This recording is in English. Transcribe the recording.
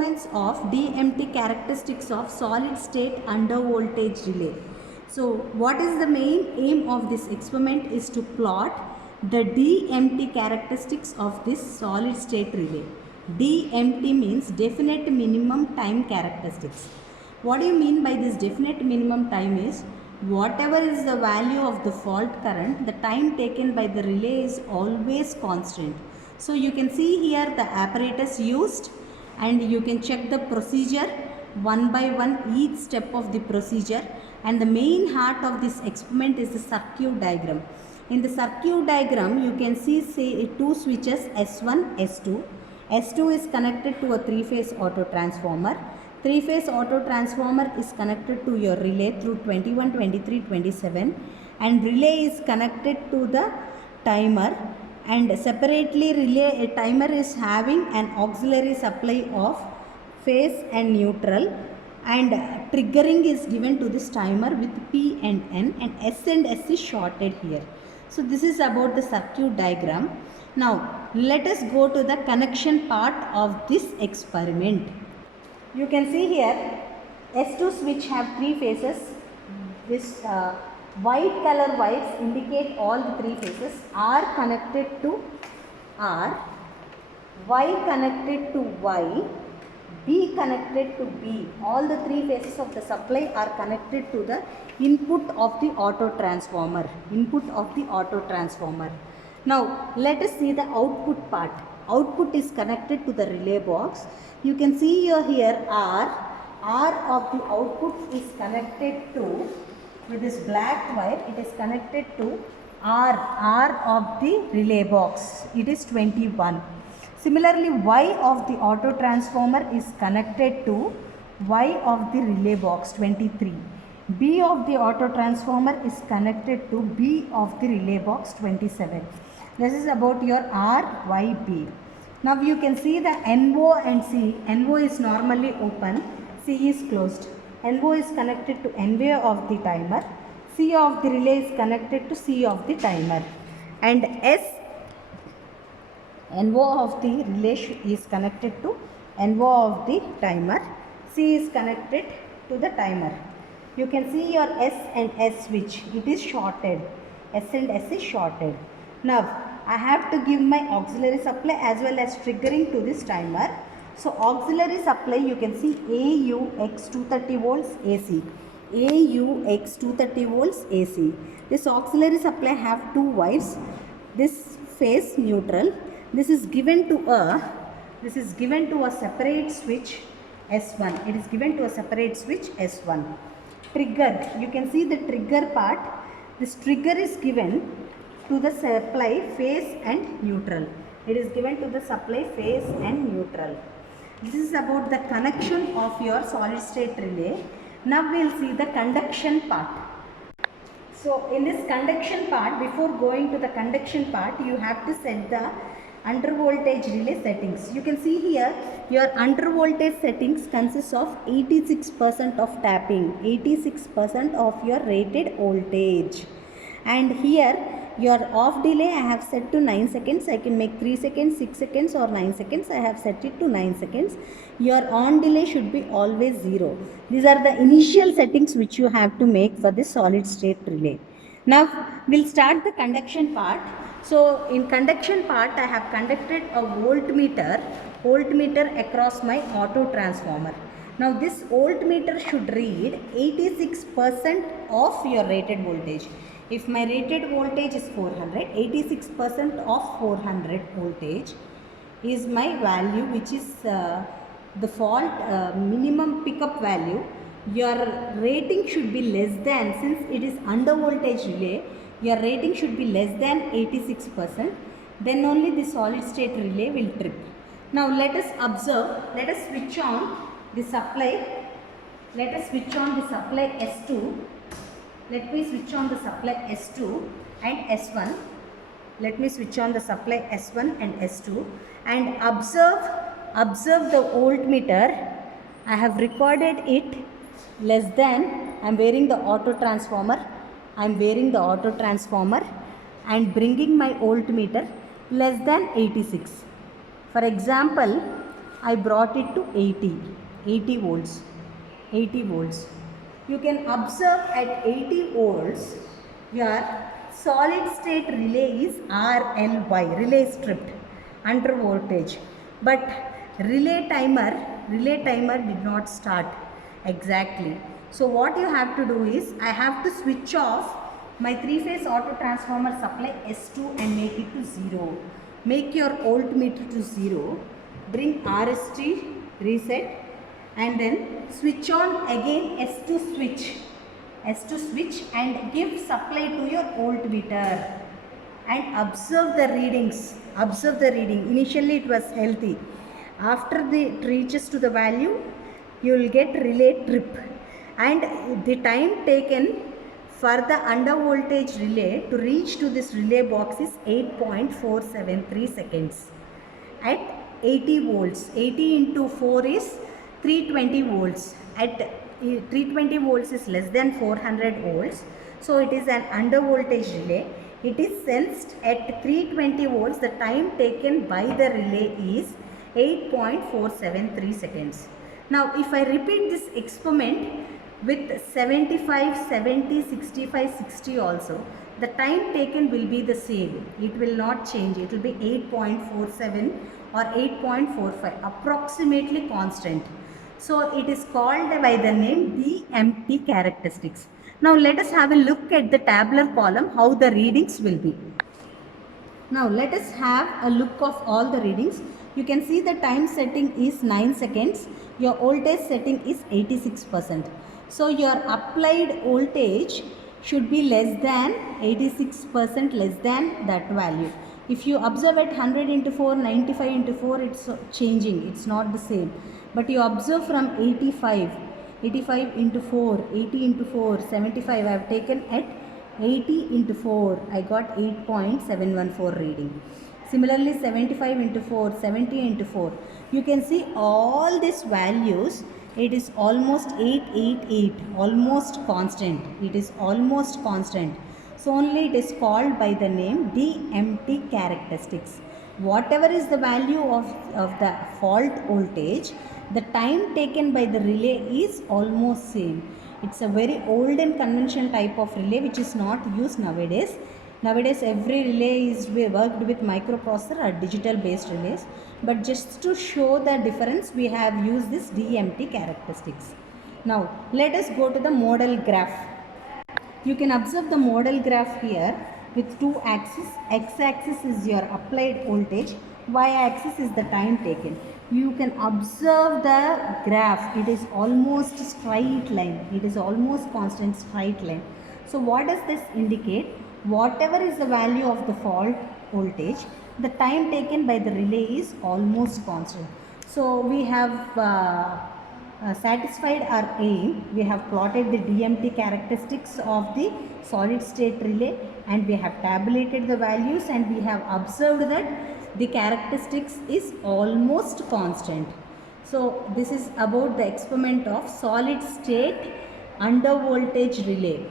performance of DMT characteristics of solid state under voltage relay. So what is the main aim of this experiment is to plot the DMT characteristics of this solid state relay. DMT means definite minimum time characteristics. What do you mean by this definite minimum time is whatever is the value of the fault current, the time taken by the relay is always constant. So you can see here the apparatus used, and you can check the procedure one by one, each step of the procedure, and the main heart of this experiment is the circuit diagram. In the circuit diagram you can see say two switches S1, S2. S2 is connected to a three-phase auto transformer. Three-phase auto transformer is connected to your relay through 21, 23, 27, and relay is connected to the timer, and separately relay timer is having an auxiliary supply of phase and neutral, and triggering is given to this timer with P and N, and S and S is shorted here. So this is about the circuit diagram. Now let us go to the connection part of this experiment. You can see here S2 switch have three phases. This white color wires indicate all the three phases. R connected to R, Y connected to Y, B connected to B. All the three phases of the supply are connected to the input of the auto transformer. Now let us see the output part. Output is connected to the relay box. You can see here R of the output is connected to, with this black wire, it is connected to R of the relay box. It is 21. Similarly, Y of the auto transformer is connected to Y of the relay box, 23. B of the auto transformer is connected to B of the relay box, 27. This is about your R, Y, B. Now you can see the NO and C. NO is normally open, C is closed. NO is connected to NO of the timer. C of the relay is connected to C of the timer. And NO of the relay is connected to NO of the timer. C is connected to the timer. You can see your S and S switch. It is shorted. S and S is shorted. Now I have to give my auxiliary supply as well as triggering to this timer. So auxiliary supply, you can see AUX 230 volts AC. AUX 230 volts AC. This auxiliary supply have two wires. This phase neutral. This is given to a separate switch S1. It is given to a separate switch S1. Trigger. You can see the trigger part. This trigger is given to the supply phase and neutral. It is given to the supply phase and neutral. This is about the connection of your solid state relay. Now we will see the conduction part. So in this conduction part, before going to the conduction part, you have to set the under voltage relay settings. You can see here your under voltage settings consists of 86% of tapping, 86% of your rated voltage. And here your off delay I have set to 9 seconds. I can make 3 seconds, 6 seconds or 9 seconds. I have set it to 9 seconds. Your on delay should be always 0. These are the initial settings which you have to make for this solid state relay. Now we'll start the conduction part. So in conduction part I have conducted a voltmeter across my auto transformer. Now this voltmeter should read 86% of your rated voltage. If my rated voltage is 400, 86% of 400 voltage is my value, which is the fault minimum pickup value. Your rating should be less than, since it is under voltage relay, your rating should be less than 86%. Then only the solid state relay will trip. Now let us observe, let us switch on the supply. Let us switch on the supply S2. Let me switch on the supply S2 and S1. Let me switch on the supply S1 and S2 and observe the voltmeter. I have recorded it less than, I am wearing the auto transformer. and bringing my voltmeter less than 86. For example, I brought it to 80 volts. 80 volts. You can observe at 80 volts your solid state relay is RLY, relay stripped under voltage, but relay timer did not start exactly. So what you have to do is, I have to switch off my 3-phase auto transformer supply S2 and make it to 0. Make your voltmeter to 0, bring RST, reset, and then switch on again S2 switch and give supply to your voltmeter and observe the readings. Observe the reading. Initially it was healthy. After it reaches to the value, you will get relay trip, and the time taken for the under voltage relay to reach to this relay box is 8.473 seconds at 80 volts. 80 into 4 is 320 volts. At 320 volts is less than 400 volts. So it is an under voltage relay. It is sensed at 320 volts. The time taken by the relay is 8.473 seconds. Now if I repeat this experiment with 75, 70, 65, 60 also, the time taken will be the same. It will not change. It will be 8.47 or 8.45, approximately constant. So it is called by the name DMT characteristics. Now let us have a look at the tabular column, how the readings will be. Now let us have a look of all the readings. You can see the time setting is 9 seconds. Your voltage setting is 86%. So your applied voltage should be less than 86%, less than that value. If you observe at 100 into 4, 95 into 4, it's changing. It's not the same. But you observe from 85 into 4, 80 into 4, 75, I have taken at 80 into 4, I got 8.714 reading. Similarly, 75 into 4, 70 into 4. You can see all these values, it is almost 888, almost constant. It is almost constant. So only it is called by the name DMT characteristics. Whatever is the value of the fault voltage, the time taken by the relay is almost same. It's a very old and conventional type of relay which is not used nowadays. Nowadays every relay is worked with microprocessor or digital based relays. But just to show the difference, we have used this DMT characteristics. Now let us go to the model graph. You can observe the model graph here with two axes. X-axis is your applied voltage, y-axis is the time taken. You can observe the graph. It is almost straight line. It is almost constant straight line. So what does this indicate? Whatever is the value of the fault voltage, the time taken by the relay is almost constant. So we have satisfied our aim. We have plotted the DMT characteristics of the solid state relay and we have tabulated the values and we have observed that the characteristics is almost constant. So this is about the experiment of solid state under voltage relay.